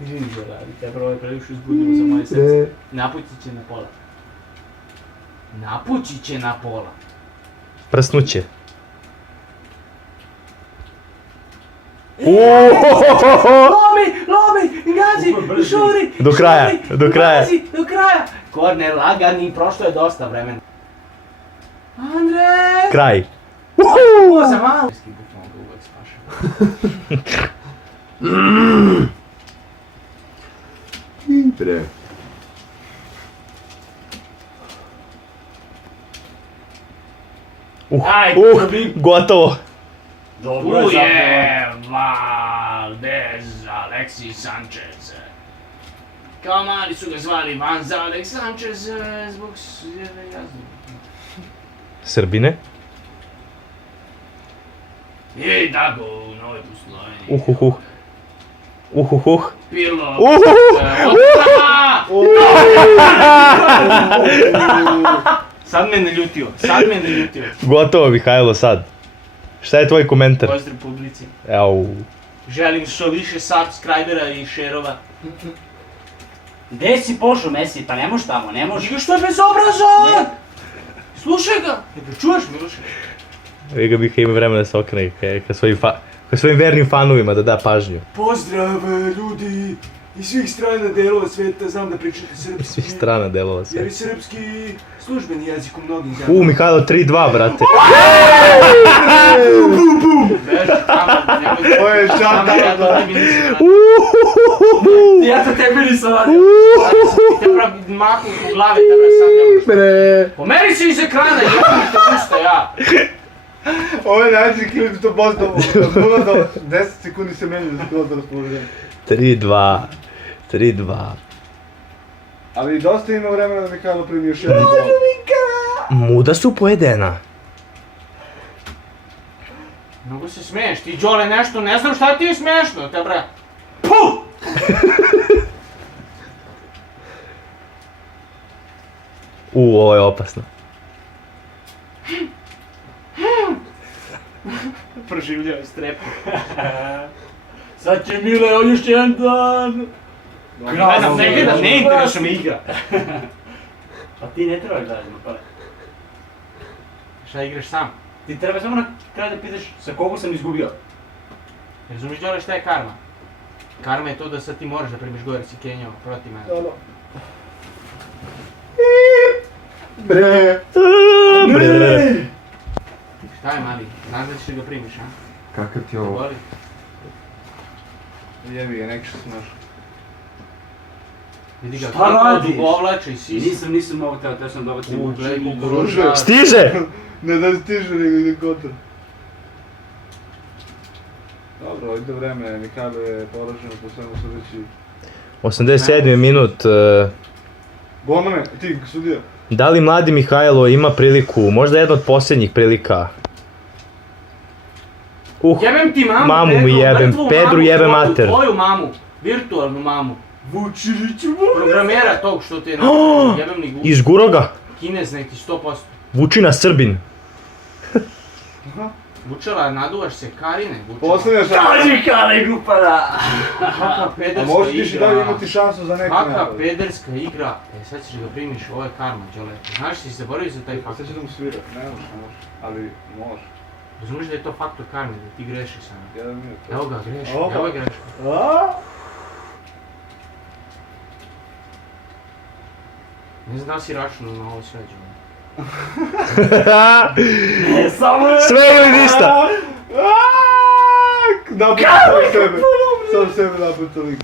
Izvini što radi, tebe ovo je previše uzbudljivo za moje srce. Napući će na pola. Napući će na pola. Prsnuće. Lomi, gazi, šuri, Do kraja, do kraja. gazi, do kraja. Korner, lagani, prošlo je dosta vremena. Andre! Kraj. Ovo za malo. Bukvalno ga uvek spašava. Bre. Gotovo. Tu je Valdez, Alexis Sanchez. Kao mali su ga zvali Vanza Alex Sanchez zbog jedne jazne. Srbine. I tako u Novoj Sloveniji. Pirlo. Sad me naljutio. Gotovo, Mihajlo, sad. Šta je tvoj komentar? Pozdrav publici. Au. Želim što više subscribera i share-ova. Gde si pošao, Messi? Pa ne moš tamo, ne moš. Žiga što je bezobrazan! Slušaj ga! Ne ga čuješ, Miloše? Vi ga Miha ima vremena da se okrene ka svojim vernim fanovima da da pažnju. Pozdrav ljudi iz svih strana delova sveta, znam da pričate srpski. Svih strana delova Jer sve. je srpski službeni jezik u mnogim zemljama. Mihajlo, 3-2, brate. Beži, kamer, nemoj... Ovo je šata. Ja to tebi nisam radio. Ja to tebi nisam radio. Ti tebra mahu u glavi, tebra sad ne možeš. Bre. Pomeri se iz ekrana, jebim te usta, ja. Ovo je najveći klip što postao. Od 0 do 10 sekundi se meni za skroz da raspoložen. 3-2. Ali dosta ima vremena da Mihajlo primi još jedan gol. Muda su pojedena. Mnogo se smeješ, ti Đole nešto, ne znam šta ti je smešno, tebra. Puh! Ovo je opasno. Proživljao je strepu. Sad će Mile još jedan dan. Gledam, ne gledam, ne interesuje me igra. Pa ti ne trebaš gledati, Mopale. Šta igraš sam? Ti treba samo na kraju da pitaš sa kogu sam izgubio. Razumiš Đole šta je karma? Karma je to da sad ti moraš da primiš gore si Kenjao protiv mene. Bre. Šta je mali? Znaš da ćeš ga primiš, a? Kakav ti je Te ovo? boli? Jebi je, neki što snaš. Vidi ga, Šta kako radiš? ovlače i sisi. Nisam mogu teo sam dobacim u Gledaj čini. kukuruža. Stiže! Ne da stiže, nego ide kontra. Dobro, ide vreme, Mihajlo je poraženo po svemu sudeći. 87. minut. Golmane, ti, sudija. Da li mladi Mihajlo ima priliku, možda jedna od posljednjih prilika? Jebem ti mamu, Mamu mi Pedro, jebem, mrtvu Pedro mamu, jebe tvoju- mater. Tvoju mamu, virtualnu mamu. Vučiliću, Programera tog što ti je napravio, jebem li guš. Izguro ga! Kinez neki 100%. Vučina Srbin. Vučela, naduvaš se, Karine, Vučela. Posljednja šansa. Kaži kale glupada! Kakva A pederska možeš ti i dalje igra. imati šansu za neki Kakva napad. pederska igra. Sad ćeš ga primiš, ovo je karma, Đole. Znaš ti si zaboravio za taj faktor. Sad će da mu svira, ne može, ali može. Razumiješ da je to faktor karme, da ti grešiš samo. Jedan minut. Evo ga, greši, Opa. evo je greška. Ne znam da li si računao na ovo sve, Đole. Ne, samo je... Sve ili ništa! Napucao sebe. Sam sebe napucao lik.